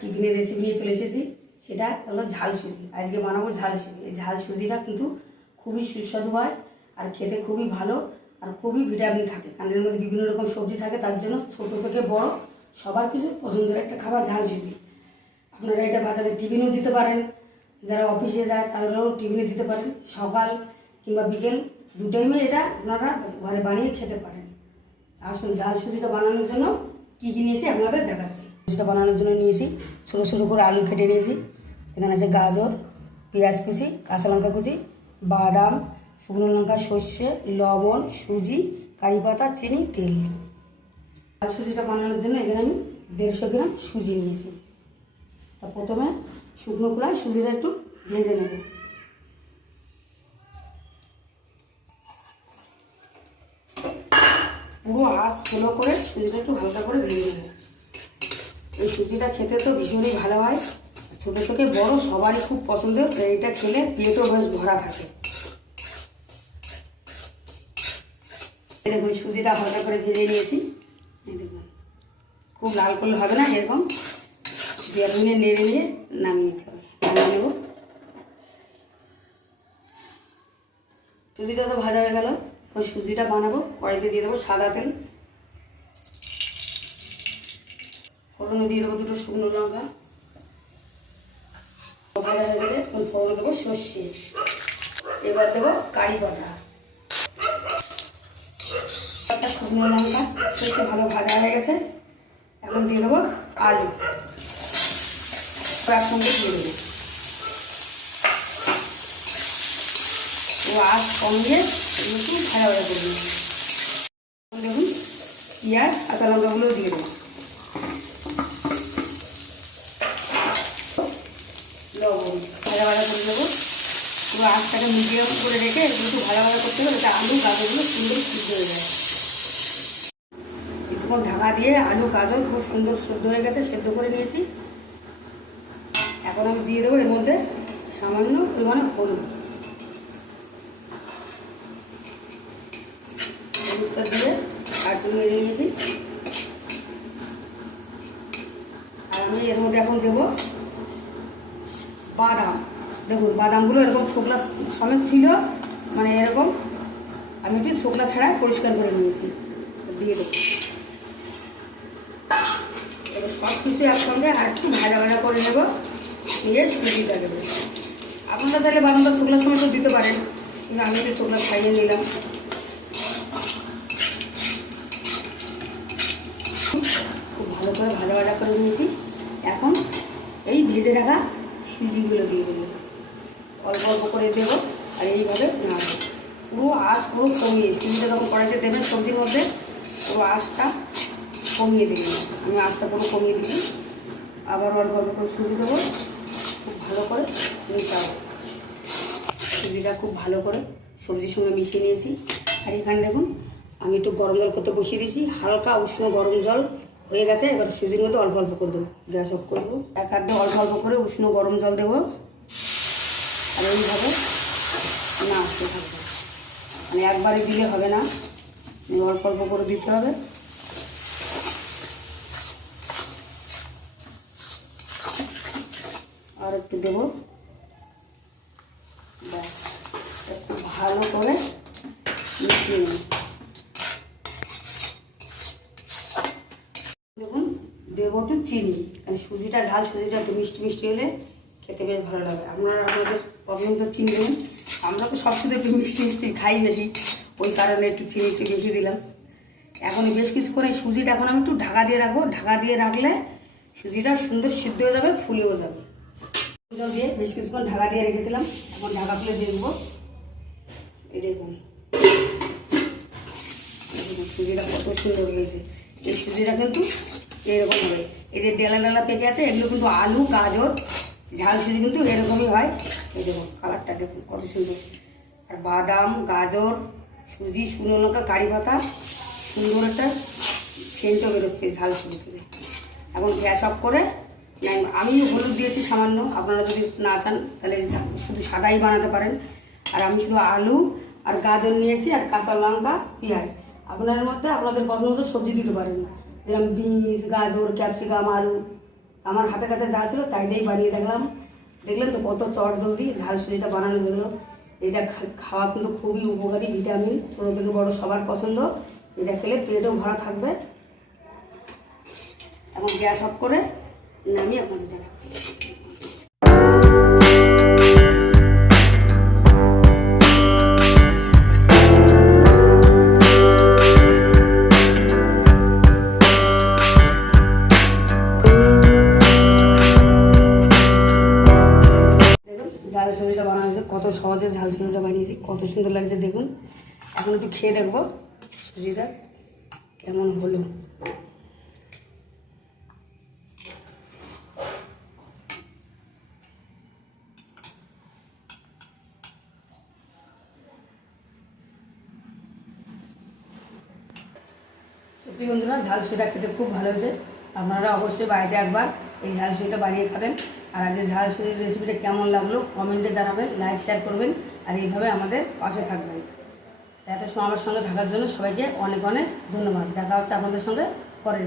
টিফিনের রেসিপি নিয়ে চলে এসেছি। সেটা হলো ঝাল সুজি। আজকে বানাবো ঝাল সুজি। এই ঝাল সুজিটা কিন্তু খুবই সুস্বাদু হয় আর খেতে খুবই ভালো আর খুবই ভিটামিন থাকে। কারণ এর মধ্যে বিভিন্ন রকম সবজি থাকে, তার জন্য ছোটো থেকে বড় সবার কিছু পছন্দের একটা খাবার ঝাল সুজি। আপনারা এটা বাচ্চাদের টিফিনও দিতে পারেন। যারা অফিসে যায়, তাদেরও টিফিনে দিতে পারেন। সকাল কিংবা বিকেল দু টাইমে এটা আপনারা ঘরে বানিয়ে খেতে পারেন। আসুন ঝাল সুজিটা বানানোর জন্য কী কী নিয়েছি আপনাদের দেখাচ্ছি। সুজিটা বানানোর জন্য নিয়েছি, ছোটো ছোটো করে আলু কেটে নিয়েছি। এখানে আছে গাজর, পেঁয়াজ কুচি, কাঁচা লঙ্কা কুচি, বাদাম, শুকনো লঙ্কা, সর্ষে, লবণ, সুজি, কারি পাতা, চিনি, তেল। আর সুজিটা বানানোর জন্য এখানে আমি দেড়শো গ্রাম সুজি নিয়েছি। তা প্রথমে শুকনো কড়াই সুজিটা একটু ভেজে নেব। পুরো হাত স্লো করে সুজিটা একটু হালকা করে ভেজে নেব। এই সুজিটা খেতে তো ভীষণই ভালো হয়। ছোটো থেকে বড় সবারই খুব পছন্দের এইটা খেলে পেটও বেশ ভরা থাকে। দেখুন সুজিটা হালকা করে ভেজে নিয়েছি। দেখুন, খুব লাল করলে হবে না এরকম? দেড় নেড়ে নিয়ে নামিয়ে নিতে হবে। নামিয়ে নেব। সুজিটা তো ভাজা হয়ে গেল। ওই সুজিটা বানাবো, কড়াইতে দিয়ে দেবো সাদা তেল। ফোড়নে দিয়ে দেবো দুটো শুকনো লঙ্কা। ভাজা হয়ে গেলে ফোড়নে দেবো সর্ষে। এবার দেবো কারি পাতা। একটা শুকনো লঙ্কা, সর্ষে ভালো ভাজা হয়ে গেছে। এখন দিয়ে দেবো আলু। একসঙ্গে দিয়ে দেবো। আজ কম দিয়ে একটু ভাজা ভাজা করে দেবো দেখুন, পেঁয়াজ কাঁচা লঙ্কাগুলো দিয়ে দেবো। লবণ, ভাজা ভাজা করে দেবো। পুরো আঁচটাকে মিডিয়াম করে রেখে একটু ভাজা ভাজা করতে হবে, যাতে আলু গাজরগুলো সুন্দর সিদ্ধ হয়ে যায়। কিছুক্ষণ ঢাকা দিয়ে আলু গাজর খুব সুন্দর সেদ্ধ হয়ে গেছে, সেদ্ধ করে নিয়েছি। এখন আমি দিয়ে দেবো এর মধ্যে সামান্য পরিমাণে হলুদ। হলুদটা দিয়ে একটু মেরে নিয়েছি আর আমি এর মধ্যে এখন দেবো বাদাম। দেখুন, বাদামগুলো এরকম শুকলা সমেত ছিল মানে এরকম। আমি একটু শুকলা ছাড়া পরিষ্কার করে নিয়েছি। দিয়ে দেবো। সব কিছু একসঙ্গে আর একটু ভাজা ভাজা করে নেব। নিয়ে সুজিটা দেবো। আপনারা চাইলে বাদামটা শুকলার সময় তো দিতে পারেন। কিন্তু আমি একটু শুকলা খাইয়ে নিলাম খুব ভালো করে ভাজা ভাজা করে নিয়েছি। এখন এই ভেজে রাখা সুজিগুলো দিয়ে দেবো। অল্প অল্প করে দেবো আর এইভাবে নাড়বো। পুরো আঁশ পুরো কমিয়ে সুজিটা যখন কড়াইতে দেবেন সবজির মধ্যে, পুরো আঁশটা কমিয়ে দেবেন। আমি আঁচটা পুরো কমিয়ে দিচ্ছি আবার অল্প অল্প করে সুজি দেবো। খুব ভালো করে মিশাবো। সুজিটা খুব ভালো করে সবজির সঙ্গে মিশিয়ে নিয়েছি। আর এখানে দেখুন, আমি একটু গরম জল করতে বসিয়ে দিয়েছি। হালকা উষ্ণ গরম জল হয়ে গেছে, এবার সুজির মধ্যে অল্প অল্প করে দেবো। গ্যাস অফ করব এক হাত অল্প অল্প করে উষ্ণ গরম জল দেবো। আর এইভাবে নাড়তে থাকবে। মানে একবারে দিলে হবে না। মানে অল্প অল্প করে দিতে হবে। আর একটু দেবো। ব্যাস, একটু ভালো করে মিশিয়ে দেখুন দেবো একটু চিনি। সুজিটা ঝাল সুজিটা একটু মিষ্টি মিষ্টি হলে খেতে বেশ ভালো লাগে। আপনারা আপনাদের প্রবলেম তো চিনি দেবেন আমরা তো সব শুধু একটু মিষ্টি মিষ্টি খাই বেশি। ওই কারণে একটু চিনি একটু বেশি দিলাম। এখন বেশ কিছু করে সুজিটা এখন আমি একটু ঢাকা দিয়ে রাখব। ঢাকা দিয়ে রাখলে সুজিটা সুন্দর সিদ্ধ হয়ে যাবে ফুলেও যাবে। জল দিয়ে বেশ কিছুক্ষণ ঢাকা দিয়ে রেখেছিলাম। এখন ঢাকা খুলে দেখব এই দেখুন, সুজিটা কত সুন্দর হয়েছে। এই সুজিটা কিন্তু এরকম হবে। এই যে ডেলা ডেলা পেকে আছে, এগুলো কিন্তু আলু, গাজর, ঝাল সুজি কিন্তু এরকমই হয়। এই দেখুন কালারটা দেখুন, কত সুন্দর। আর বাদাম, গাজর, সুজি, শুকনো লঙ্কা, কারি পাতা, সুন্দর একটা সেন্টও বেরোচ্ছে ঝাল সুজি থেকে। এখন গ্যাস অফ করে আমি হলুদ দিয়েছি সামান্য, আপনারা যদি না চান, তাহলে শুধু সাদাই বানাতে পারেন। আর আমি শুধু আলু আর গাজর নিয়েছি আর কাঁচা লঙ্কা, পেঁয়াজ। আপনার মধ্যে, আপনাদের পছন্দ সবজি দিতে পারেন। যেরকম বিনস গাজর, ক্যাপসিকাম, আলু আমার হাতের কাছে যা ছিল তাইটাই বানিয়ে দেখলাম। দেখলেন তো কত চট জলদি ঝাল সুজিটা বানানো হয়ে গেলো এটা খাওয়া কিন্তু খুবই উপকারী ভিটামিন, ছোটো থেকে বড় সবার পছন্দ। এটা খেলে পেটও ভরা থাকবে। এবং গ্যাস অফ করে নামিয়ে আপনাদের দেখাচ্ছি। সহজে ঝাল সুজিটা বানিয়েছি, কত সুন্দর লাগছে দেখুন। এখন একটু খেয়ে দেখব সুজিটা কেমন হলো। সত্যি বন্ধুরা, ঝাল সুজিটা খেতে খুব ভালো হয়েছে। আপনারা অবশ্যই বাড়িতে একবার এই ঝাল সুজিটা বানিয়ে খাবেন। আর আজকে ঝাল শুরির রেসিপিটা কেমন লাগল কমেন্টে জানাবেন লাইক শেয়ার করবেন আর এইভাবে আমাদের পাশে থাকবেন। এত সময় আমার সঙ্গে থাকার জন্য সবাইকে অনেক অনেক ধন্যবাদ। দেখা হচ্ছে আপনাদের সঙ্গে পরের